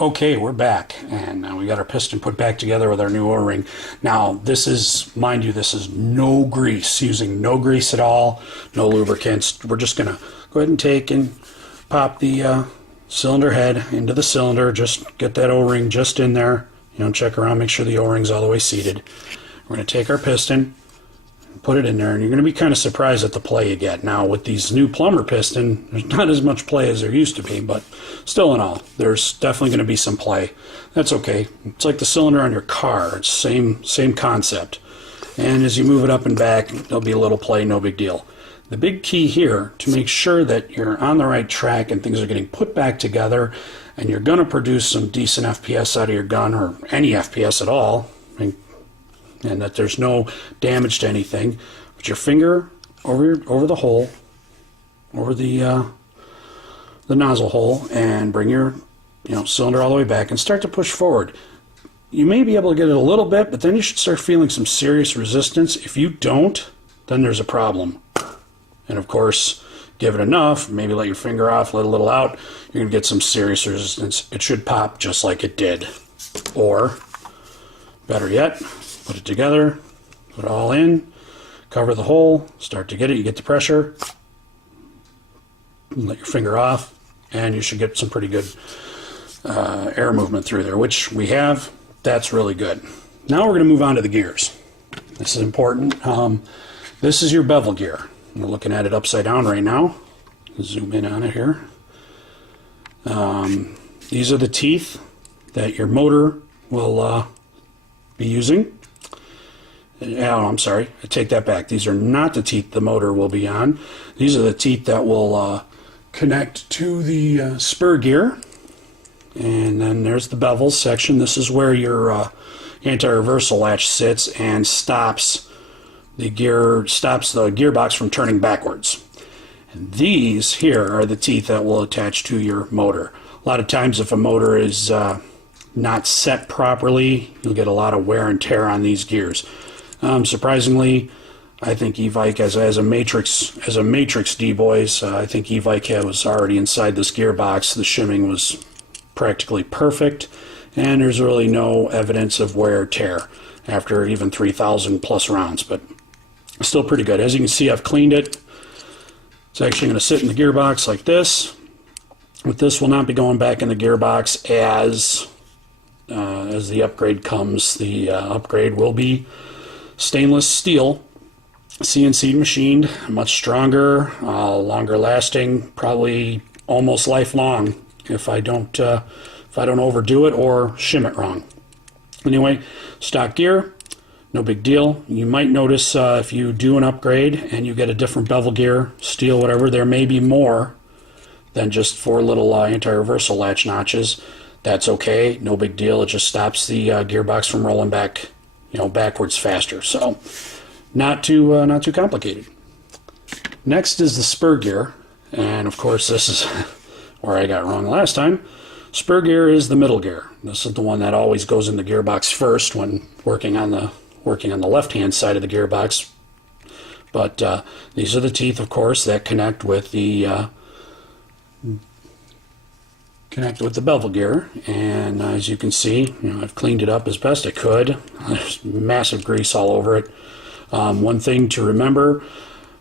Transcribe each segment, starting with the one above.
Okay, we're back, and we got our piston put back together with our new O-ring. Now, this is, mind you, this is no grease, using no grease at all, no lubricants. We're just going to go ahead and take and pop the cylinder head into the cylinder, just get that O-ring just in there, check around, make sure the O-ring's all the way seated. We're going to take our piston, put it in there, and you're going to be kind of surprised at the play you get. Now, with these new plumber piston, there's not as much play as there used to be, but still in all, there's definitely going to be some play. That's okay. It's like the cylinder on your car. It's same concept. And as you move it up and back, there'll be a little play, no big deal. The big key here, to make sure that you're on the right track and things are getting put back together, and you're going to produce some decent FPS out of your gun, or any FPS at all, and that there's no damage to anything. Put your finger over the hole, over the nozzle hole, and bring your cylinder all the way back and start to push forward. You may be able to get it a little bit, but then you should start feeling some serious resistance. If you don't, then there's a problem. And of course, give it enough, maybe let your finger off, let a little out, you're going to get some serious resistance. It should pop just like it did. Or, better yet, put it together, put it all in, cover the hole, start to get it, you get the pressure, let your finger off, and you should get some pretty good air movement through there, which we have. That's really good. Now we're going to move on to the gears. This is important. This is your bevel gear. We're looking at it upside down right now. Zoom in on it here. These are the teeth that your motor will be using. Oh, I'm sorry. I take that back. These are not the teeth the motor will be on. These are the teeth that will connect to the spur gear. And then there's the bevel section. This is where your anti-reversal latch sits and stops the gearbox from turning backwards. And these here are the teeth that will attach to your motor. A lot of times if a motor is not set properly, you'll get a lot of wear and tear on these gears. Surprisingly, I think E-Vike as a matrix D-boys, I think E-Vike was already inside this gearbox. The shimming was practically perfect, and there's really no evidence of wear or tear after even 3,000 plus rounds, but still pretty good. As you can see, I've cleaned it. It's actually going to sit in the gearbox like this. But this will not be going back in the gearbox as the upgrade comes. The upgrade will be stainless steel, CNC machined, much stronger, longer lasting, probably almost lifelong if I don't overdo it or shim it wrong. Anyway, stock gear, no big deal. You might notice if you do an upgrade and you get a different bevel gear, steel, whatever, there may be more than just 4 little anti-reversal latch notches. That's okay, no big deal. It just stops the gearbox from rolling back, backwards faster. So, not too complicated. Next is the spur gear, and of course this is where I got wrong last time. Spur gear is the middle gear. This is the one that always goes in the gearbox first when working on the left-hand side of the gearbox. But these are the teeth, of course, that connect with the bevel gear. And as you can see, I've cleaned it up as best I could. There's massive grease all over it. One thing to remember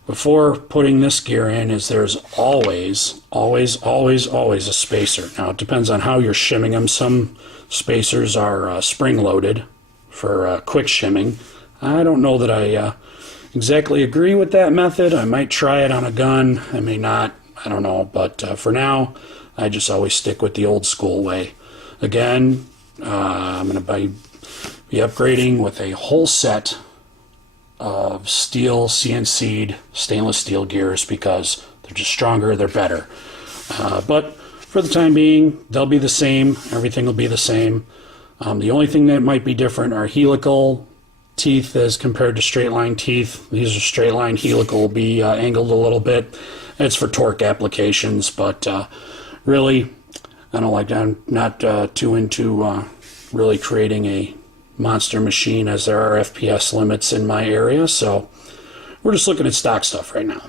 before putting this gear in is there's always a spacer. Now it depends on how you're shimming them. Some spacers are spring-loaded for quick shimming. I don't know that I exactly agree with that method. I might try it on a gun. I may not. I don't know. But for now, I just always stick with the old school way. Again, I'm going to be upgrading with a whole set of steel CNC'd stainless steel gears because they're just stronger, they're better. But for the time being, they'll be the same. Everything will be the same. The only thing that might be different are helical teeth as compared to straight line teeth. These are straight line. Helical will be angled a little bit. It's for torque applications, but really, I don't like that. I'm not too into really creating a monster machine, as there are FPS limits in my area, so we're just looking at stock stuff right now.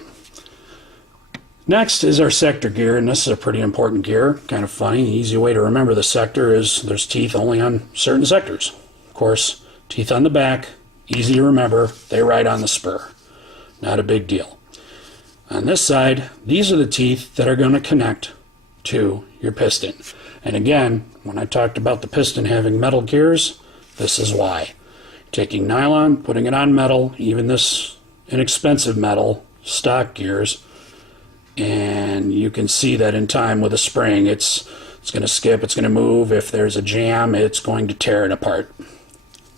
Next is our sector gear, and this is a pretty important gear. Kind of funny. The easy way to remember the sector is there's teeth only on certain sectors. Of course, teeth on the back, easy to remember. They ride on the spur. Not a big deal. On this side, these are the teeth that are going to connect to your piston. And again, when I talked about the piston having metal gears, this is why. Taking nylon, putting it on metal, even this inexpensive metal, stock gears, and you can see that in time with a spring, it's going to skip, it's going to move. If there's a jam, it's going to tear it apart.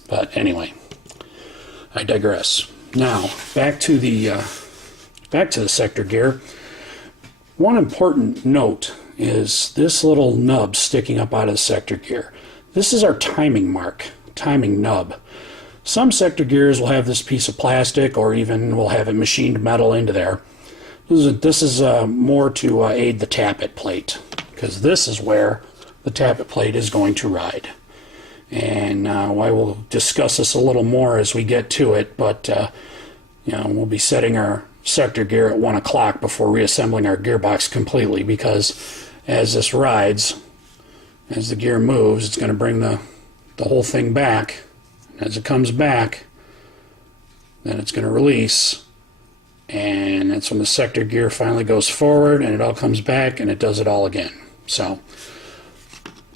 But anyway, I digress. Now, back to the sector gear. One important note is this little nub sticking up out of the sector gear. This is our timing mark, timing nub. Some sector gears will have this piece of plastic, or even will have a machined metal into there. This is more to aid the tappet plate, because this is where the tappet plate is going to ride. And I will discuss this a little more as we get to it, but we'll be setting our sector gear at 1 o'clock before reassembling our gearbox completely, because as this rides, as the gear moves, it's going to bring the whole thing back. As it comes back, then it's going to release, and that's when the sector gear finally goes forward, and it all comes back, and it does it all again. So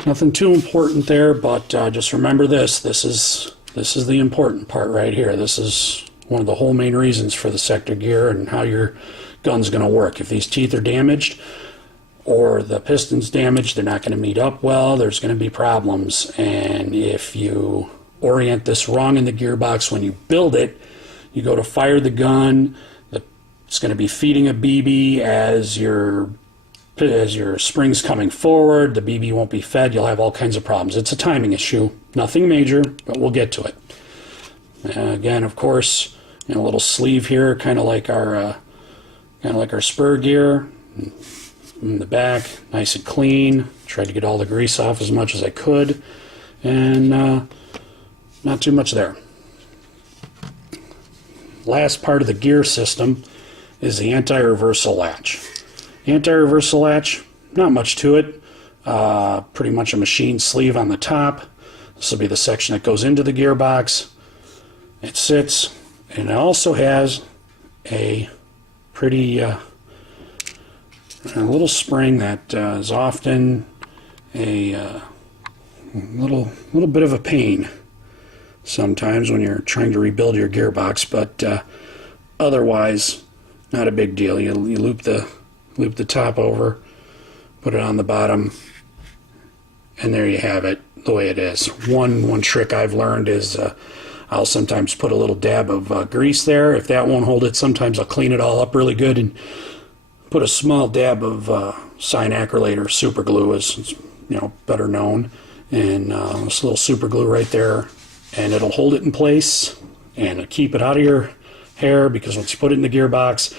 nothing too important there, but just remember this. This is the important part right here. This is one of the whole main reasons for the sector gear and how your gun's going to work. If these teeth are damaged or the piston's damaged, they're not going to meet up well. There's going to be problems, and if you orient this wrong in the gearbox when you build it, you go to fire the gun, it's going to be feeding a BB as your spring's coming forward. The BB won't be fed. You'll have all kinds of problems. It's a timing issue. Nothing major, but we'll get to it. Again, of course, a little sleeve here, kind of like our spur gear. In the back, nice and clean. Tried to get all the grease off as much as I could, and not too much there. Last part of the gear system is the anti-reversal latch. Anti-reversal latch, not much to it. Pretty much a machined sleeve on the top. This will be the section that goes into the gearbox. It sits, and it also has a pretty a little spring that is often a little bit of a pain sometimes when you're trying to rebuild your gearbox, but otherwise not a big deal. You loop the top over, put it on the bottom, and there you have it the way it is. One trick I've learned is I'll sometimes put a little dab of grease there. If that won't hold it, sometimes I'll clean it all up really good and put a small dab of cyanacrylate or super glue, as better known, and this little super glue right there, and it'll hold it in place and it'll keep it out of your hair, because once you put it in the gearbox,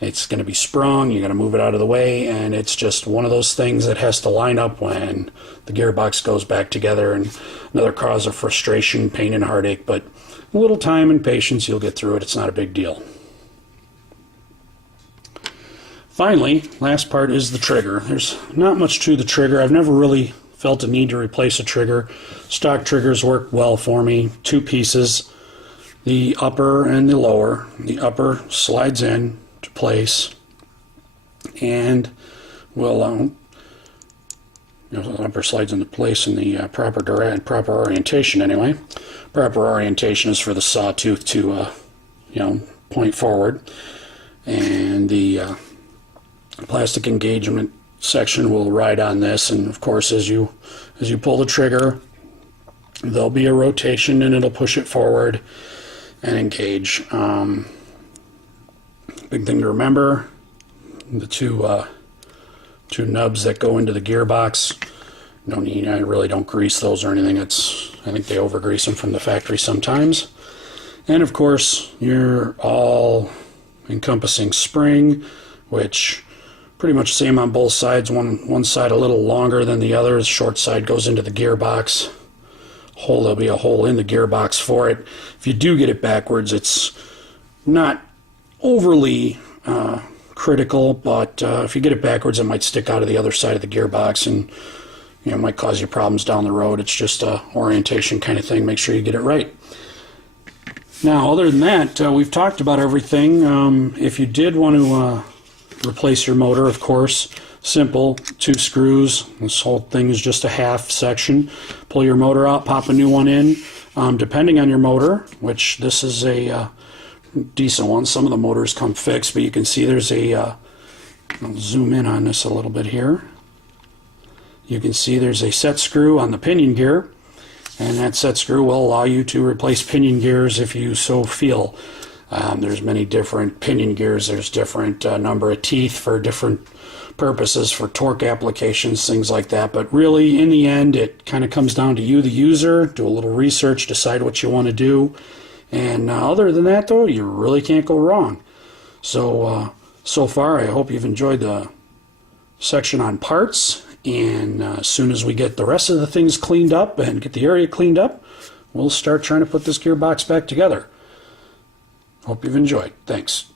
it's going to be sprung. You're going to move it out of the way, and it's just one of those things that has to line up when the gearbox goes back together, and another cause of frustration, pain, and heartache. But a little time and patience, you'll get through it. It's not a big deal. Finally, last part is the trigger. There's not much to the trigger. I've never really felt a need to replace a trigger. Stock triggers work well for me. Two pieces, the upper and the lower. The upper slides in to place, and will the upper slides into place in the proper orientation. Anyway, proper orientation is for the sawtooth to point forward, and the plastic engagement section will ride on this. And of course, as you pull the trigger, there'll be a rotation, and it'll push it forward and engage. Big thing to remember: the two nubs that go into the gearbox. I really don't grease those or anything. I think they over grease them from the factory sometimes. And of course, your all encompassing spring, which pretty much same on both sides. One side a little longer than the other. The short side goes into the gearbox. There'll be a hole in the gearbox for it. If you do get it backwards, it's not overly critical, but if you get it backwards, it might stick out of the other side of the gearbox and it might cause you problems down the road. It's just a orientation kind of thing. Make sure you get it right. Now, other than that, we've talked about everything. If you did want to replace your motor, of course, simple, 2 screws. This whole thing is just a half section. Pull your motor out, pop a new one in. Depending on your motor, which this is a decent one. Some of the motors come fixed, but you can see there's a, I'll zoom in on this a little bit here. You can see there's a set screw on the pinion gear, and that set screw will allow you to replace pinion gears if you so feel. There's many different pinion gears. There's different number of teeth for different purposes, for torque applications, things like that. But really, in the end, it kind of comes down to you, the user. Do a little research, decide what you want to do. And other than that, though, you really can't go wrong. So, so far, I hope you've enjoyed the section on parts. And as soon as we get the rest of the things cleaned up and get the area cleaned up, we'll start trying to put this gearbox back together. Hope you've enjoyed. Thanks.